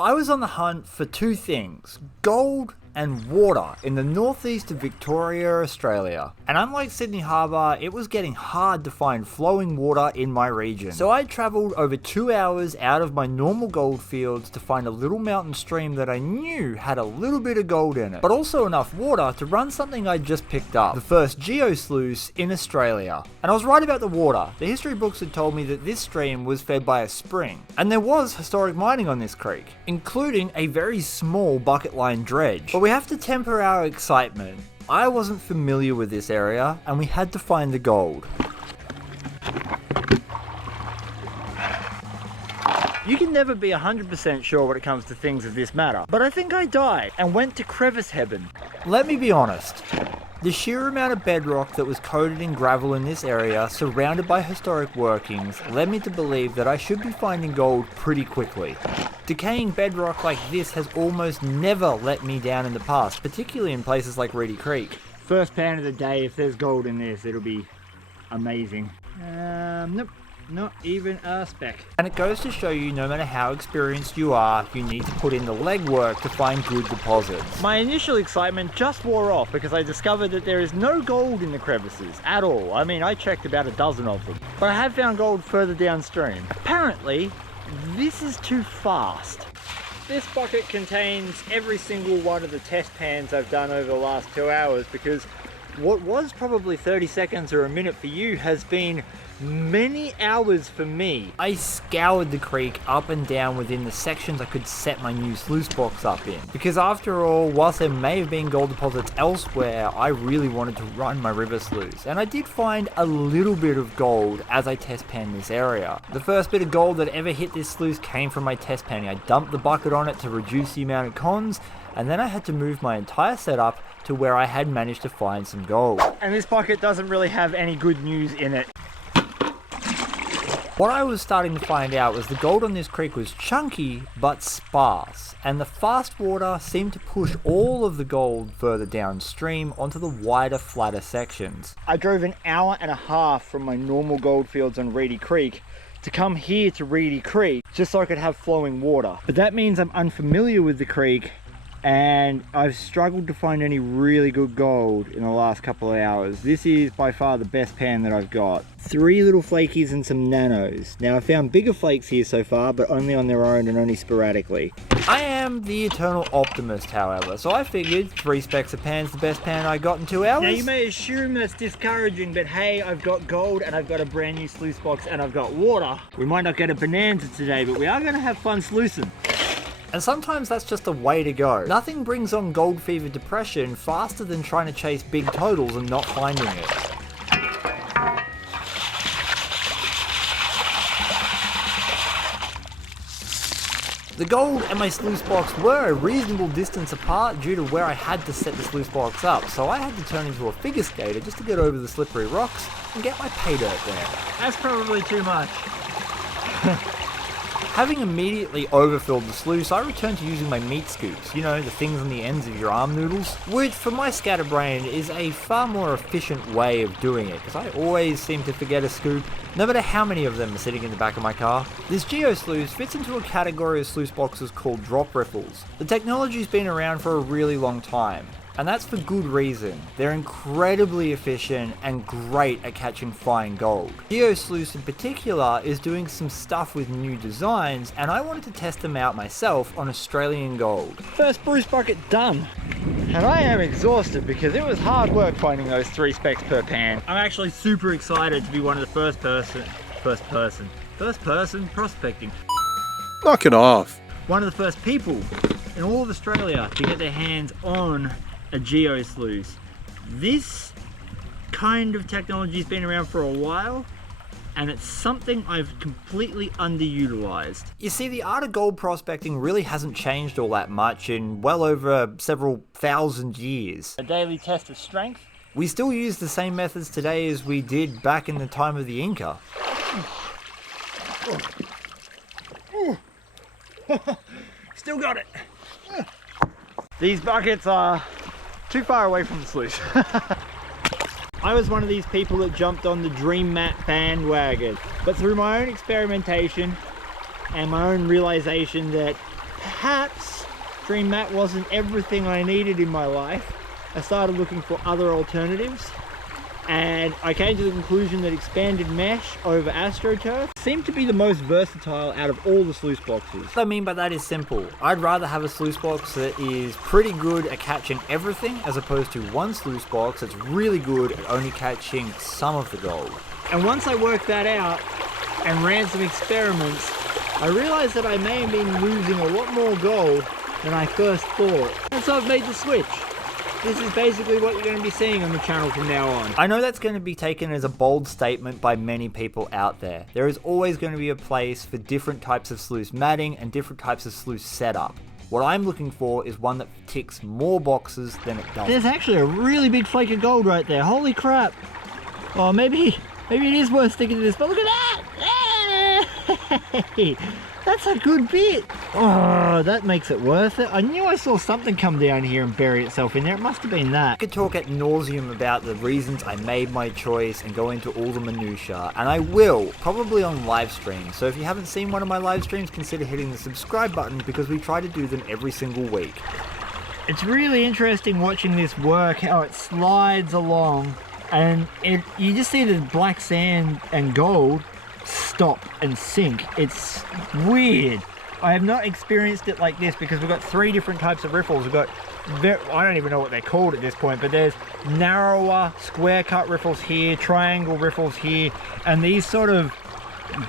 I was on the hunt for two things, gold and water in the northeast of Victoria, Australia. And unlike Sydney Harbour, it was getting hard to find flowing water in my region. So I travelled over 2 hours out of my normal goldfields to find a little mountain stream that I knew had a little bit of gold in it, but also enough water to run something I'd just picked up, the first Geo Sluice in Australia. And I was right about the water. The history books had told me that this stream was fed by a spring, and there was historic mining on this creek, including a very small bucket line dredge. But we have to temper our excitement. I wasn't familiar with this area, and we had to find the gold. You can never be 100% sure when it comes to things of this matter, but I think I died and went to crevice heaven. Let me be honest. The sheer amount of bedrock that was coated in gravel in this area, surrounded by historic workings, led me to believe that I should be finding gold pretty quickly. Decaying bedrock like this has almost never let me down in the past, particularly in places like Reedy Creek. First pan of the day, if there's gold in this, it'll be amazing. Nope. Not even a speck. And it goes to show you, no matter how experienced you are, you need to put in the legwork to find good deposits. My initial excitement just wore off because I discovered that there is no gold in the crevices at all. I mean, I checked about a dozen of them, but I have found gold further downstream. Apparently, this is too fast. This bucket contains every single one of the test pans I've done over the last 2 hours, because what was probably 30 seconds or a minute for you has been many hours for me. I scoured the creek up and down within the sections I could set my new sluice box up in, because after all, whilst there may have been gold deposits elsewhere, I really wanted to run my river sluice, and I did find a little bit of gold as I test panned this area. The first bit of gold that ever hit this sluice came from my test panning. I dumped the bucket on it to reduce the amount of cons, and then I had to move my entire setup to where I had managed to find some gold. And this bucket doesn't really have any good news in it. What I was starting to find out was the gold on this creek was chunky but sparse, and the fast water seemed to push all of the gold further downstream onto the wider, flatter sections. I drove an hour and a half from my normal goldfields on Reedy Creek to come here to Reedy Creek just so I could have flowing water. But that means I'm unfamiliar with the creek, and I've struggled to find any really good gold in the last couple of hours. This is by far the best pan that I've got. 3 little flakies and some nanos. Now, I found bigger flakes here so far, but only on their own and only sporadically. I am the eternal optimist, however, so I figured 3 specks of pan's the best pan I got in 2 hours. Now, you may assume that's discouraging, but hey, I've got gold and I've got a brand new sluice box and I've got water. We might not get a bonanza today, but we are going to have fun sluicing. And sometimes that's just a way to go. Nothing brings on gold fever depression faster than trying to chase big totals and not finding it. The gold and my sluice box were a reasonable distance apart due to where I had to set the sluice box up, so I had to turn into a figure skater just to get over the slippery rocks and get my pay dirt there. That's probably too much. Having immediately overfilled the sluice, I returned to using my meat scoops, you know, the things on the ends of your arm noodles, which for my scatterbrain is a far more efficient way of doing it, because I always seem to forget a scoop, no matter how many of them are sitting in the back of my car. This Geo Sluice fits into a category of sluice boxes called drop riffles. The technology's been around for a really long time, and that's for good reason. They're incredibly efficient and great at catching fine gold. Geo Sluice in particular is doing some stuff with new designs, and I wanted to test them out myself on Australian gold. First Bruce bucket done. And I am exhausted because it was hard work finding those 3 specks per pan. I'm actually super excited to be one of the first person prospecting. Knock it off. One of the first people in all of Australia to get their hands on a Geo Sluice. This kind of technology has been around for a while, and it's something I've completely underutilized. You see, the art of gold prospecting really hasn't changed all that much in well over several thousand years. A daily test of strength. We still use the same methods today as we did back in the time of the Inca. Still got it. These buckets are too far away from the sluice. I was one of these people that jumped on the Dream Map bandwagon, but through my own experimentation and my own realization that perhaps Dream Mat wasn't everything I needed in my life, I started looking for other alternatives. And I came to the conclusion that expanded mesh over AstroTurf seemed to be the most versatile out of all the sluice boxes. What I mean by that is simple. I'd rather have a sluice box that is pretty good at catching everything as opposed to one sluice box that's really good at only catching some of the gold. And once I worked that out and ran some experiments, I realized that I may have been losing a lot more gold than I first thought. And so I've made the switch. This is basically what you're going to be seeing on the channel from now on. I know that's going to be taken as a bold statement by many people out there. There is always going to be a place for different types of sluice matting and different types of sluice setup. What I'm looking for is one that ticks more boxes than it doesn't. There's actually a really big flake of gold right there. Holy crap. Oh, maybe it is worth sticking to this, but look at that! Hey, that's a good bit. Oh, that makes it worth it. I knew I saw something come down here and bury itself in there. It must have been that. I could talk ad nauseum about the reasons I made my choice and go into all the minutiae, and I will, probably on live streams. So if you haven't seen one of my live streams, consider hitting the subscribe button because we try to do them every single week. It's really interesting watching this work, how it slides along, and you just see the black sand and gold stop and sink. It's weird. I have not experienced it like this because we've got three different types of riffles. We've got, I don't even know what they're called at this point, but there's narrower square cut riffles here, triangle riffles here, and these sort of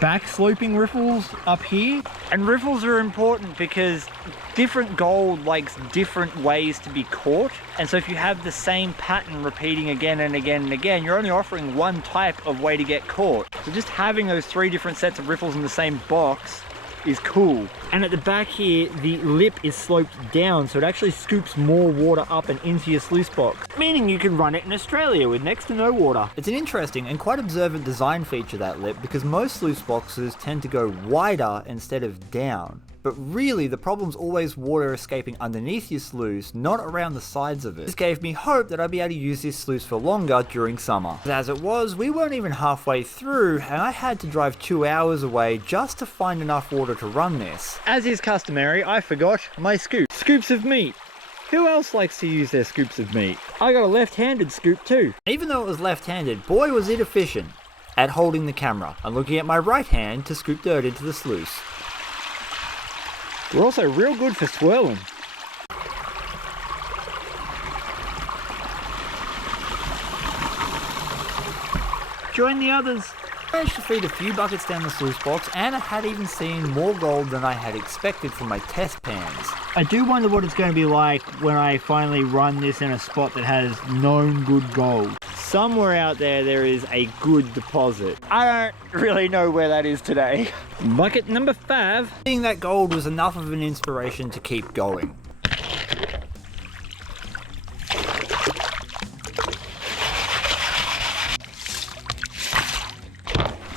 back sloping riffles up here. And riffles are important because different gold likes different ways to be caught, and so if you have the same pattern repeating again and again and again, you're only offering one type of way to get caught. So just having those three different sets of riffles in the same box is cool. And at the back here, the lip is sloped down, so it actually scoops more water up and into your sluice box, meaning you can run it in Australia with next to no water. It's an interesting and quite observant design feature, that lip, because most sluice boxes tend to go wider instead of down. But really, the problem's always water escaping underneath your sluice, not around the sides of it. This gave me hope that I'd be able to use this sluice for longer during summer. But as it was, we weren't even halfway through, and I had to drive 2 hours away just to find enough water to run this. As is customary, I forgot my scoop. Scoops of meat. Who else likes to use their scoops of meat? I got a left-handed scoop too. Even though it was left-handed, boy was it efficient at holding the camera and looking at my right hand to scoop dirt into the sluice. We're also real good for swirling. Join the others. I managed to feed a few buckets down the sluice box, and I had even seen more gold than I had expected from my test pans. I do wonder what it's going to be like when I finally run this in a spot that has known good gold. Somewhere out there is a good deposit. I don't really know where that is today. Bucket number 5. Seeing that gold was enough of an inspiration to keep going.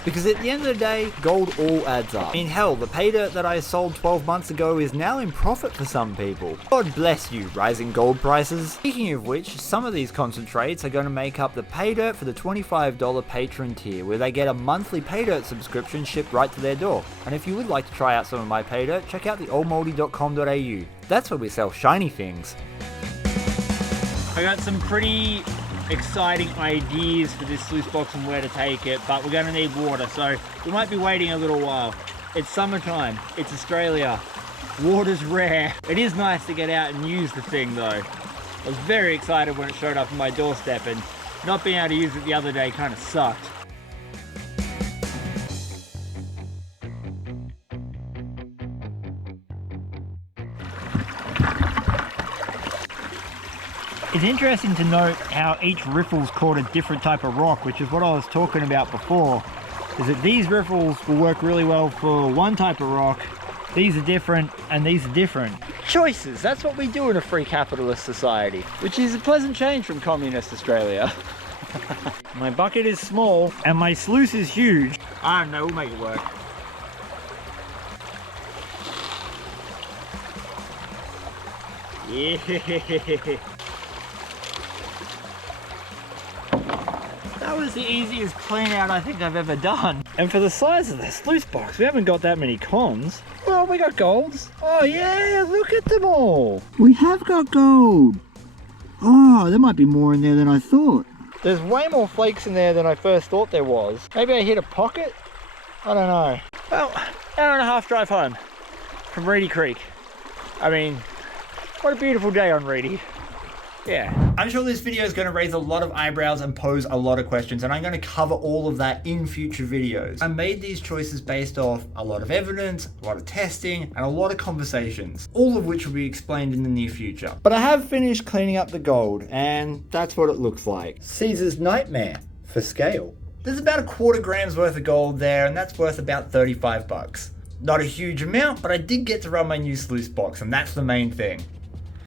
Because at the end of the day, gold all adds up. I mean, hell, the pay dirt that I sold 12 months ago is now in profit for some people. God bless you, rising gold prices. Speaking of which, some of these concentrates are going to make up the pay dirt for the $25 patron tier, where they get a monthly pay dirt subscription shipped right to their door. And if you would like to try out some of my pay dirt, check out theoldmoldy.com.au. That's where we sell shiny things. I got some pretty exciting ideas for this sluice box and where to take it, but we're going to need water, so we might be waiting a little while. It's summertime, it's Australia, water's rare. It is nice to get out and use the thing though. I was very excited when it showed up on my doorstep, and not being able to use it the other day kind of sucked. It's interesting to note how each riffle's caught a different type of rock, which is what I was talking about before, is that these riffles will work really well for one type of rock, these are different, and these are different. Choices, that's what we do in a free capitalist society, which is a pleasant change from communist Australia. My bucket is small, and my sluice is huge. I don't know, we'll make it work. Yeah. That was the easiest clean out I think I've ever done. And for the size of the sluice box, we haven't got that many cons. Well, we got golds. Oh yeah, look at them all. We have got gold. Oh, there might be more in there than I thought. There's way more flakes in there than I first thought there was. Maybe I hit a pocket? I don't know. Well, hour and a half drive home from Reedy Creek. I mean, what a beautiful day on Reedy. Yeah. I'm sure this video is going to raise a lot of eyebrows and pose a lot of questions, and I'm going to cover all of that in future videos. I made these choices based off a lot of evidence, a lot of testing, and a lot of conversations, all of which will be explained in the near future. But I have finished cleaning up the gold, and that's what it looks like. Caesar's nightmare for scale. There's about 1/4 grams worth of gold there, and that's worth about 35 bucks. Not a huge amount, but I did get to run my new sluice box, and that's the main thing.